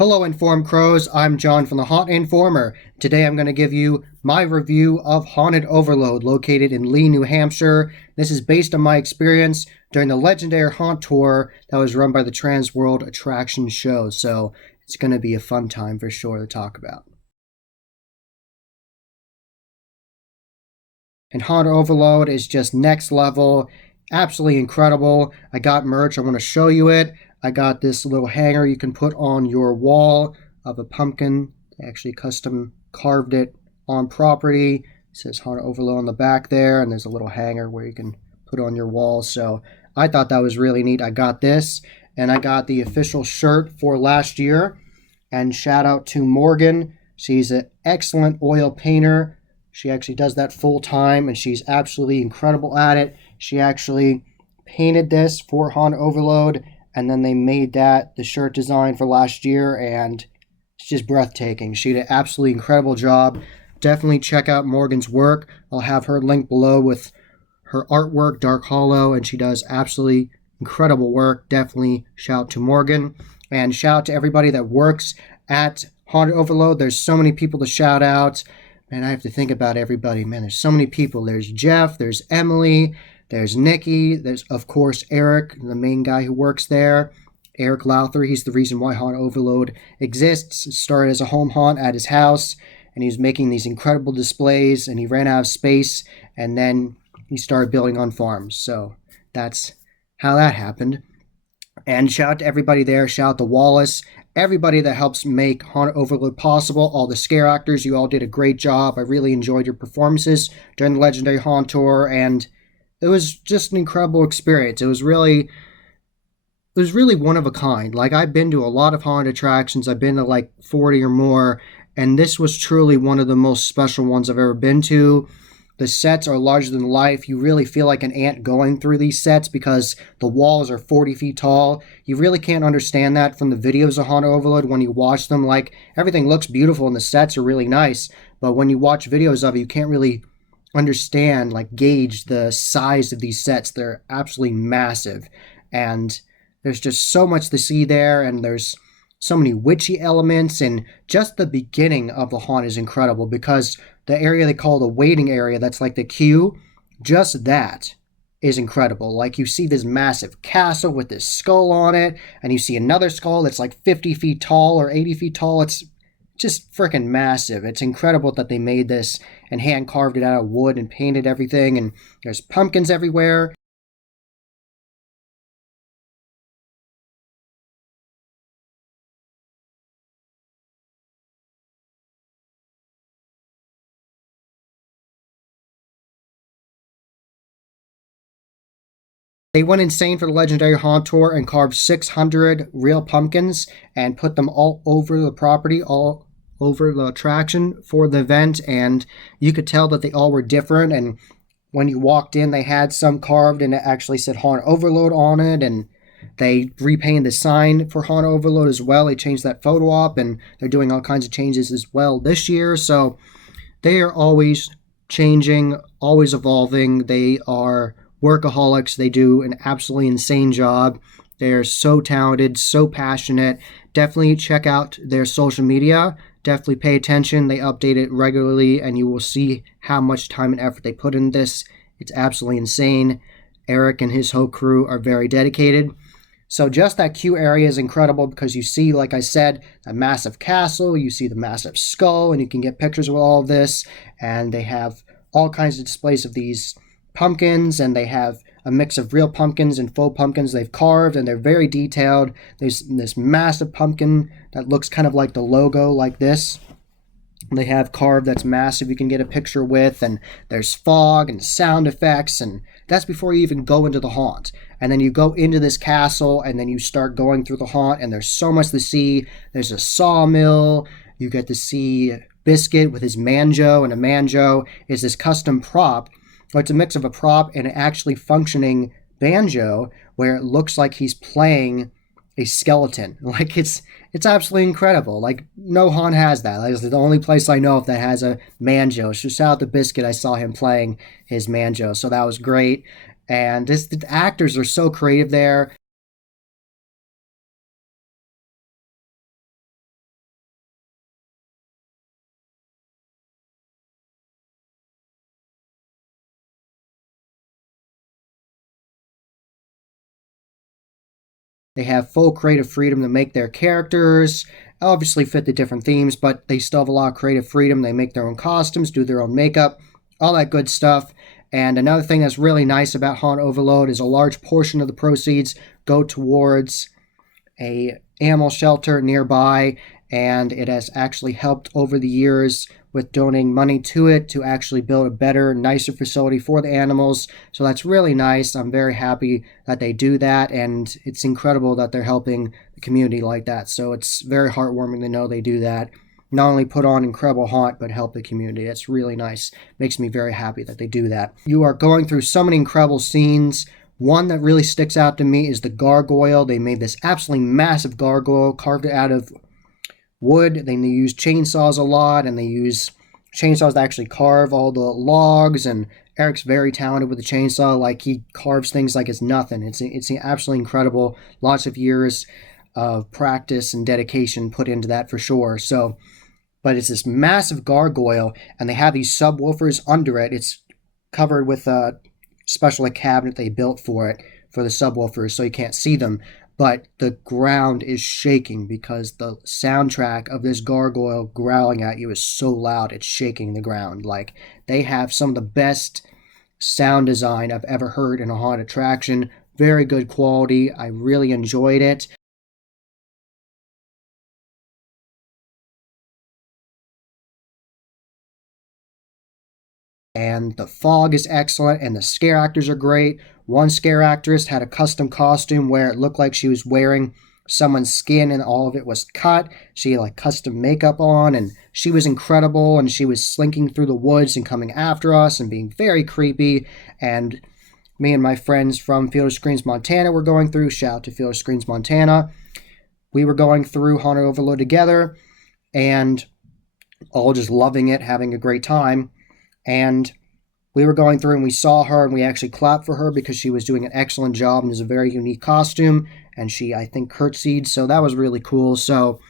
Hello Informed Crows, I'm John from the Haunt Informer. Today I'm going to give you my review of Haunted Overload located in Lee, New Hampshire. This is based on my experience during the legendary haunt tour that was run by the Trans World Attraction Show, so it's going to be a fun time for sure to talk about. And Haunted Overload is just next level, absolutely incredible. I got merch, I want to show you it. I got this little hanger you can put on your wall of a pumpkin. I actually custom carved it on property. It says Haunted Overload on the back there, and there's a little hanger where you can put on your wall. So I thought that was really neat. I got this, and I got the official shirt for last year. And shout out to Morgan. She's an excellent oil painter. She actually does that full time, and she's absolutely incredible at it. She actually painted this for Haunted Overload, and then they made that the shirt design for last year, and it's just breathtaking. She did an absolutely incredible job. Definitely check out Morgan's work. I'll have her link below with her artwork, Dark Hollow, and she does absolutely incredible work. Definitely shout out to Morgan, and shout out to everybody that works at Haunted Overload. There's so many people to shout out. Man, I have to think about everybody. Man, there's so many people. There's Jeff, there's Emily, there's Nikki, there's, of course, Eric, the main guy who works there. Eric Lowther, he's the reason why Haunted Overload exists. It started as a home haunt at his house, and he was making these incredible displays, and he ran out of space, and then he started building on farms. So that's how that happened. And shout out to everybody there. Shout out to Wallace, everybody that helps make Haunted Overload possible, all the scare actors, you all did a great job. I really enjoyed your performances during the Legendary Haunt Tour, and it was just an incredible experience. It was really one of a kind. Like, I've been to a lot of haunted attractions. I've been to like 40 or more, and this was truly one of the most special ones I've ever been to. The sets are larger than life. You really feel like an ant going through these sets because the walls are 40 feet tall. You really can't understand that from the videos of Haunted Overload when you watch them. Like, everything looks beautiful and the sets are really nice, but when you watch videos of it, you can't really understand, like, gauge the size of these sets. They're absolutely massive, and there's just so much to see there, and there's so many witchy elements, and just the beginning of the haunt is incredible because the area they call the waiting area, that's like the queue, just that is incredible. Like, you see this massive castle with this skull on it, and you see another skull that's like 50 feet tall or 80 feet tall. It's just freaking massive. It's incredible that they made this and hand carved it out of wood and painted everything, and there's pumpkins everywhere. They went insane for the Legendary Haunt Tour and carved 600 real pumpkins and put them all over the property, all over the attraction for the event. And you could tell that they all were different. And when you walked in, they had some carved and it actually said Haunted Overload on it. And they repainted the sign for Haunted Overload as well. They changed that photo op, and they're doing all kinds of changes as well this year. So they are always changing, always evolving. They are workaholics. They do an absolutely insane job. They're so talented, so passionate. Definitely check out their social media. Definitely pay attention. They update it regularly, and you will see how much time and effort they put in this. It's absolutely insane. Eric and his whole crew are very dedicated. So just that queue area is incredible because you see, like I said, a massive castle, you see the massive skull, and you can get pictures with all of this. And they have all kinds of displays of these pumpkins, and they have a mix of real pumpkins and faux pumpkins they've carved, and they're very detailed. There's this massive pumpkin that looks kind of like the logo, like this. They have carved that's massive you can get a picture with, and there's fog and sound effects, and that's before you even go into the haunt. And then you go into this castle, and then you start going through the haunt, and there's so much to see. There's a sawmill. You get to see Biscuit with his manjo, and a manjo is this custom prop. Well, it's a mix of a prop and an actually functioning banjo where it looks like he's playing a skeleton. Like, it's absolutely incredible. Like, no haunt has that. Like, it's the only place I know of that has a manjo. So shout out to Biscuit. I saw him playing his manjo, so that was great. And the actors are so creative there. They have full creative freedom to make their characters, obviously fit the different themes, but they still have a lot of creative freedom. They make their own costumes, do their own makeup, all that good stuff. And another thing that's really nice about Haunt Overload is a large portion of the proceeds go towards a animal shelter nearby, and it has actually helped over the years with donating money to it to actually build a better, nicer facility for the animals. So that's really nice. I'm very happy that they do that, and it's incredible that they're helping the community like that. So it's very heartwarming to know they do that. Not only put on incredible haunt, but help the community. It's really nice. Makes me very happy that they do that. You are going through so many incredible scenes. One that really sticks out to me is the gargoyle. They made this absolutely massive gargoyle, carved it out of wood. They use chainsaws a lot, and they use chainsaws to actually carve all the logs, and Eric's very talented with the chainsaw. Like, he carves things like it's nothing. It's absolutely incredible. Lots of years of practice and dedication put into that for sure. So, but it's this massive gargoyle, and they have these subwoofers under it. It's covered with a special cabinet they built for it, for the subwoofers, so you can't see them. But the ground is shaking because the soundtrack of this gargoyle growling at you is so loud, it's shaking the ground. Like, they have some of the best sound design I've ever heard in a haunted attraction. Very good quality. I really enjoyed it. And the fog is excellent, and the scare actors are great. One scare actress had a custom costume where it looked like she was wearing someone's skin and all of it was cut. She had like custom makeup on, and she was incredible, and she was slinking through the woods and coming after us and being very creepy. And me and my friends from Field of Screams Montana were going through, shout out to Field of Screams Montana, we were going through Haunted Overload together and all just loving it, having a great time. And we were going through and we saw her, and we actually clapped for her because she was doing an excellent job, and it was a very unique costume, and she, I think, curtsied, so that was really cool. So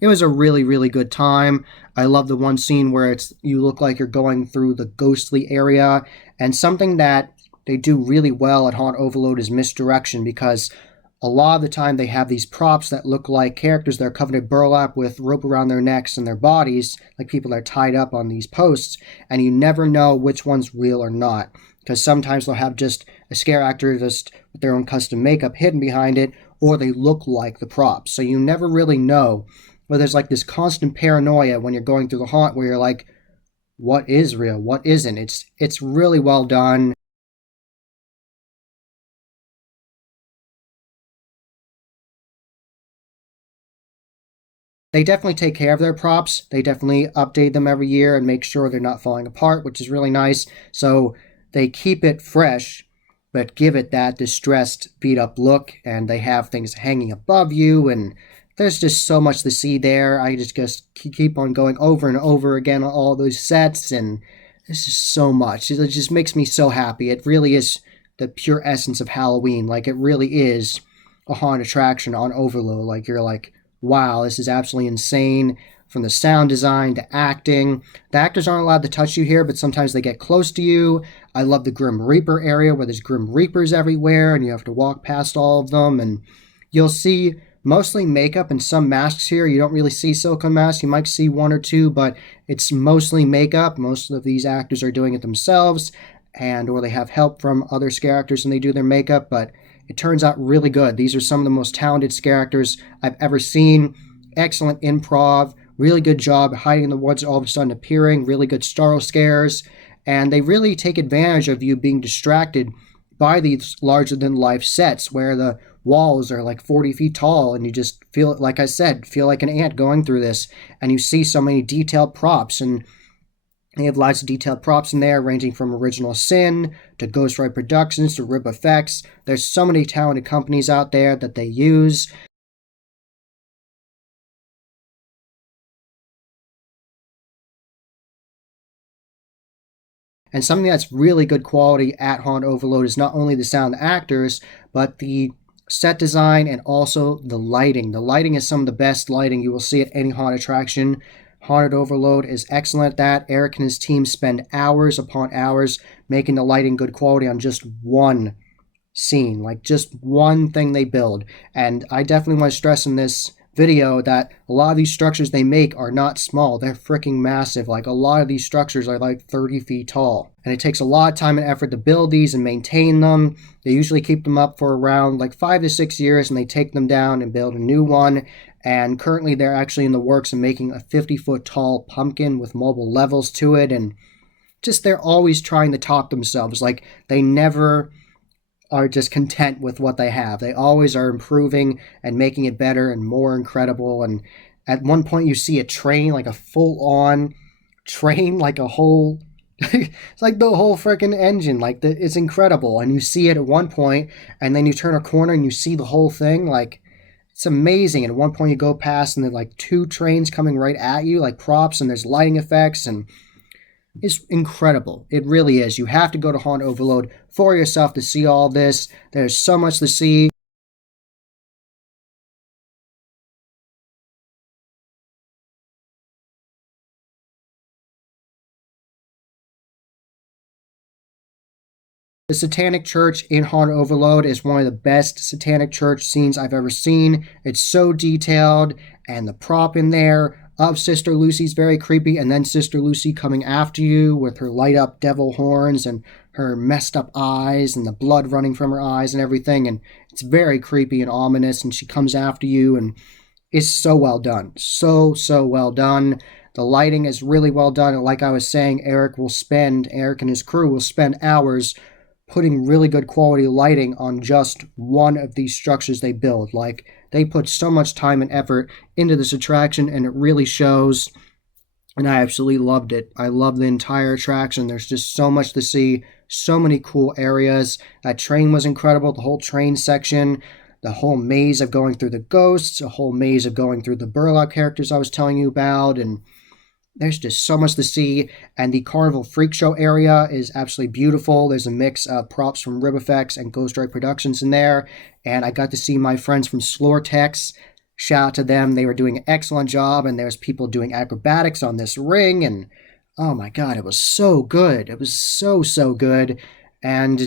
it was a really, really good time. I love the one scene where you look like you're going through the ghostly area, and something that they do really well at Haunt Overload is misdirection, because a lot of the time they have these props that look like characters that are covered in burlap with rope around their necks and their bodies, like people that are tied up on these posts, and you never know which one's real or not, because sometimes they'll have just a scare actor just with their own custom makeup hidden behind it, or they look like the props. So you never really know. But there's like this constant paranoia when you're going through the haunt where you're like, what is real? What isn't? It's really well done. They definitely take care of their props. They definitely update them every year and make sure they're not falling apart, which is really nice. So they keep it fresh, but give it that distressed, beat up look. And they have things hanging above you, and there's just so much to see there. I just keep on going over and over again on all those sets, and there's just so much. It just makes me so happy. It really is the pure essence of Halloween. Like, it really is a haunted attraction on Overload. Like, you're like, wow, this is absolutely insane. From the sound design to acting. The actors aren't allowed to touch you here, but sometimes they get close to you. I love the Grim Reaper area where there's Grim Reapers everywhere, and you have to walk past all of them, and you'll see mostly makeup and some masks here. You don't really see silicone masks. You might see one or two, but it's mostly makeup. Most of these actors are doing it themselves, or they have help from other scare actors and they do their makeup, but it turns out really good. These are some of the most talented scare actors I've ever seen. Excellent improv, really good job hiding in the woods, all of a sudden appearing, really good startle scares, and they really take advantage of you being distracted by these larger-than-life sets where the walls are like 40 feet tall, and you just feel, like I said, feel like an ant going through this, and you see so many detailed props, and they have lots of detailed props in there, ranging from Original Sin to Ghostwrite Productions to Rip Effects. There's so many talented companies out there that they use. And something that's really good quality at Haunt Overload is not only the sound of the actors, but the set design and also the lighting. The lighting is some of the best lighting you will see at any haunt attraction. Haunted Overload is excellent at that. Eric and his team spend hours upon hours making the lighting good quality on just one scene, like just one thing they build. And I definitely want to stress in this video that a lot of these structures they make are not small. They're freaking massive. Like a lot of these structures are like 30 feet tall. And it takes a lot of time and effort to build these and maintain them. They usually keep them up for around like 5 to 6 years, and they take them down and build a new one. And currently they're actually in the works of making a 50-foot tall pumpkin with mobile levels to it. And just they're always trying to top themselves. Like they never are just content with what they have. They always are improving and making it better and more incredible. And at one point, you see a train, like a full on train, like a whole. It's like the whole freaking engine. It's incredible. And you see it at one point, and then you turn a corner and you see the whole thing. Like, it's amazing. And at one point, you go past, and there's like two trains coming right at you, like props, and there's lighting effects. And is incredible. It really is. You have to go to Haunt Overload for yourself to see all this. There's so much to see. The Satanic Church in Haunt Overload is one of the best Satanic Church scenes I've ever seen. It's so detailed, and the prop in there of Sister Lucy's very creepy, and then Sister Lucy coming after you with her light up devil horns and her messed up eyes and the blood running from her eyes and everything. And it's very creepy and ominous, and she comes after you, and it's so well done. So well done. The lighting is really well done. And like I was saying, Eric and his crew will spend hours putting really good quality lighting on just one of these structures they build. Like, they put so much time and effort into this attraction, and it really shows. And I absolutely loved it. I love the entire attraction. There's just so much to see, so many cool areas. That train was incredible, the whole train section, the whole maze of going through the ghosts, a whole maze of going through the Burlock characters I was telling you about, and there's just so much to see. And the Carnival Freak Show area is absolutely beautiful. There's a mix of props from Rib Effects and Ghost Strike Productions in there. And I got to see my friends from Slortex. Shout out to them. They were doing an excellent job. And there's people doing acrobatics on this ring. And oh my God, it was so good. It was so good. And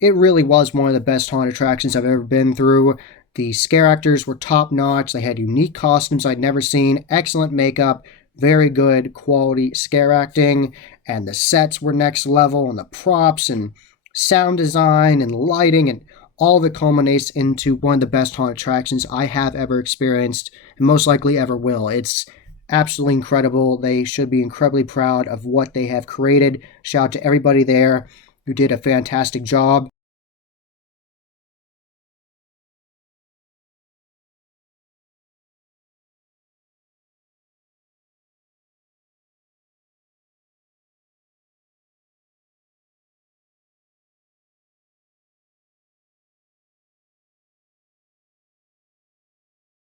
it really was one of the best haunted attractions I've ever been through. The scare actors were top notch. They had unique costumes I'd never seen, excellent makeup, very good quality scare acting, and the sets were next level, and the props and sound design and lighting, and all of it culminates into one of the best haunted attractions I have ever experienced and most likely ever will. It's absolutely incredible. They should be incredibly proud of what they have created. Shout out to everybody there who did a fantastic job.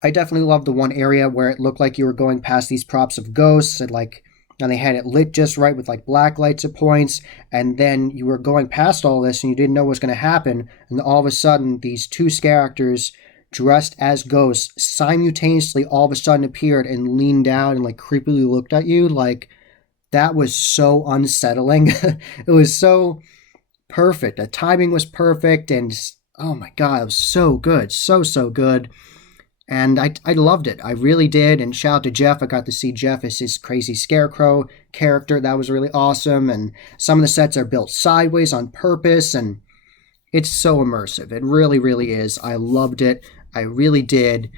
I definitely love the one area where it looked like you were going past these props of ghosts and they had it lit just right with like black lights at points, and then you were going past all this and you didn't know what was going to happen, and all of a sudden these two characters dressed as ghosts simultaneously all of a sudden appeared and leaned down and like creepily looked at you. Like, that was so unsettling. It was so perfect. The timing was perfect, and oh my God, it was so good, so good. And I loved it. I really did. And shout out to Jeff. I got to see Jeff as his crazy scarecrow character. That was really awesome. And some of the sets are built sideways on purpose. And it's so immersive. It really is. I loved it. I really did.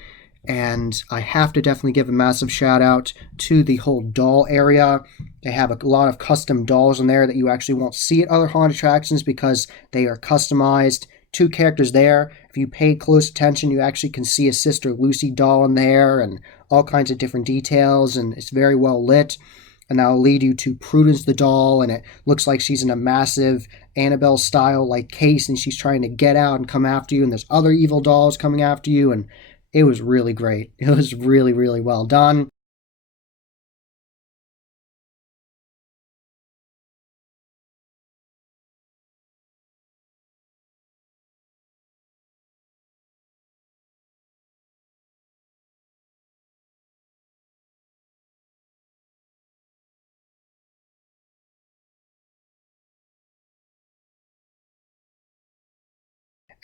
And I have to definitely give a massive shout out to the whole doll area. They have a lot of custom dolls in there that you actually won't see at other haunted attractions because they are customized. Two characters there. If you pay close attention, you actually can see a Sister Lucy doll in there and all kinds of different details, and it's very well lit. And that'll lead you to Prudence the doll, and it looks like she's in a massive Annabelle style like case, and she's trying to get out and come after you, and there's other evil dolls coming after you, and it was really great. It was really well done.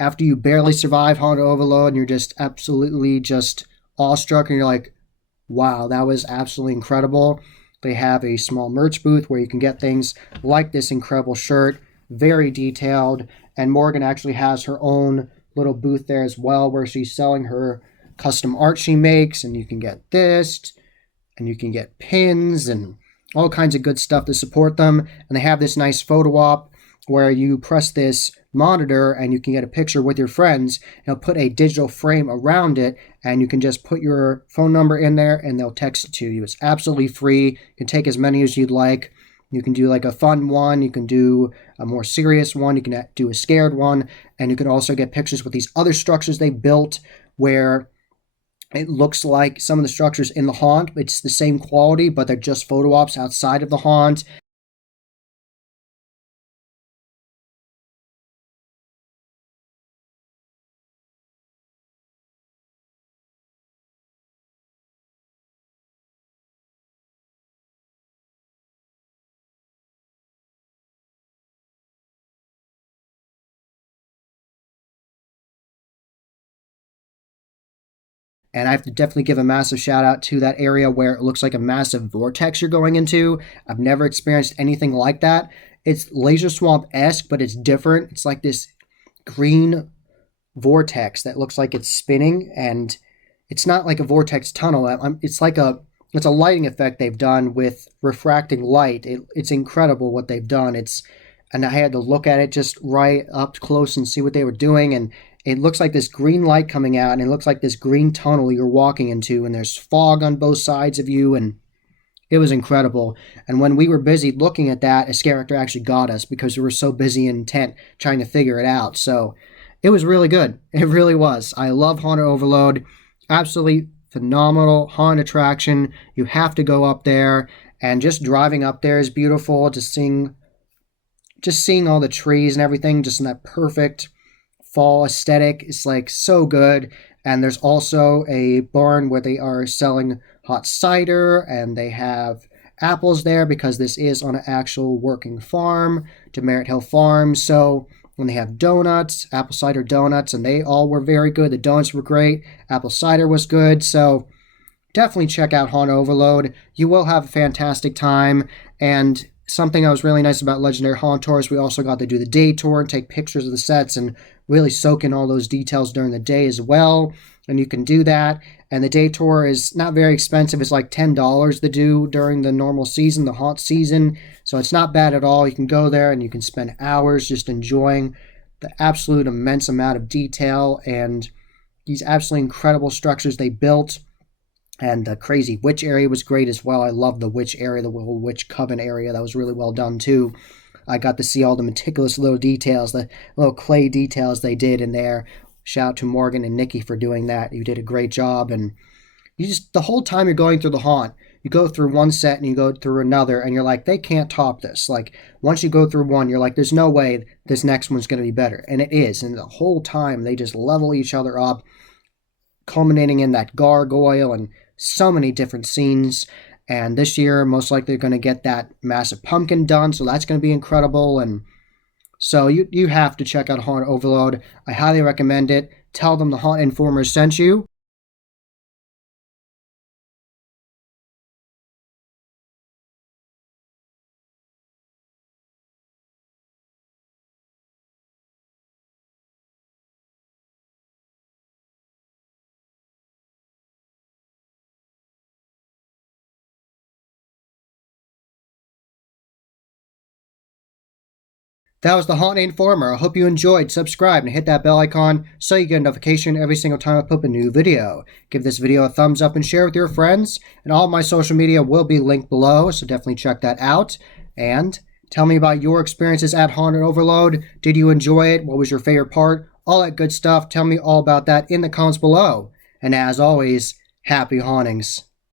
after you barely survive Haunted Overload and you're just absolutely just awestruck and you're like, wow, that was absolutely incredible. They have a small merch booth where you can get things like this incredible shirt, very detailed. And Morgan actually has her own little booth there as well where she's selling her custom art she makes. And you can get this, and you can get pins and all kinds of good stuff to support them. And they have this nice photo op where you press this monitor and you can get a picture with your friends. They'll put a digital frame around it and you can just put your phone number in there and they'll text it to you. It's absolutely free. You can take as many as you'd like. You can do like a fun one. You can do a more serious one. You can do a scared one. And you can also get pictures with these other structures they built where it looks like some of the structures in the haunt. It's the same quality, but they're just photo ops outside of the haunt. And I have to definitely give a massive shout out to that area where it looks like a massive vortex you're going into. I've never experienced anything like that. It's Laser Swamp-esque, but it's different. It's like this green vortex that looks like it's spinning, and it's not like a vortex tunnel. It's like it's a lighting effect they've done with refracting light. It's incredible what they've done. And I had to look at it just right up close and see what they were doing, and it looks like this green light coming out, and it looks like this green tunnel you're walking into, and there's fog on both sides of you, and it was incredible. And when we were busy looking at that, a scare actor actually got us because we were so busy and intent trying to figure it out. So it was really good. It really was. I love Haunted Overload. Absolutely phenomenal haunt attraction. You have to go up there, and just driving up there is beautiful. Just seeing all the trees and everything, just in that perfect fall aesthetic. It's like so good. And there's also a barn where they are selling hot cider, and they have apples there because this is on an actual working farm, Demerit Hill Farm. So when they have donuts, apple cider donuts, and they all were very good. The donuts were great. Apple cider was good. So definitely check out Haunt Overload. You will have a fantastic time. And something that was really nice about Legendary Haunt Tours, we also got to do the day tour and take pictures of the sets and really soak in all those details during the day as well. And you can do that. And the day tour is not very expensive. It's like $10 to do during the normal season, the haunt season. So it's not bad at all. You can go there and you can spend hours just enjoying the absolute immense amount of detail and these absolutely incredible structures they built. And the crazy witch area was great as well. I love the witch area, the little witch coven area. That was really well done too. I got to see all the meticulous little details, the little clay details they did in there. Shout out to Morgan and Nikki for doing that. You did a great job. And you just, the whole time you're going through the haunt, you go through one set and you go through another, and you're like, they can't top this. Like, once you go through one, you're like, there's no way this next one's going to be better. And it is. And the whole time, they just level each other up, culminating in that gargoyle and so many different scenes. And this year, most likely, they're going to get that massive pumpkin done, so that's going to be incredible. And so you have to check out Haunt Overload. I highly recommend it. Tell them the Haunt Informer sent you. That was the Haunt Informer. I hope you enjoyed. Subscribe and hit that bell icon so you get a notification every single time I put up a new video. Give this video a thumbs up and share with your friends. And all of my social media will be linked below, so definitely check that out. And tell me about your experiences at Haunted Overload. Did you enjoy it? What was your favorite part? All that good stuff. Tell me all about that in the comments below. And as always, happy hauntings.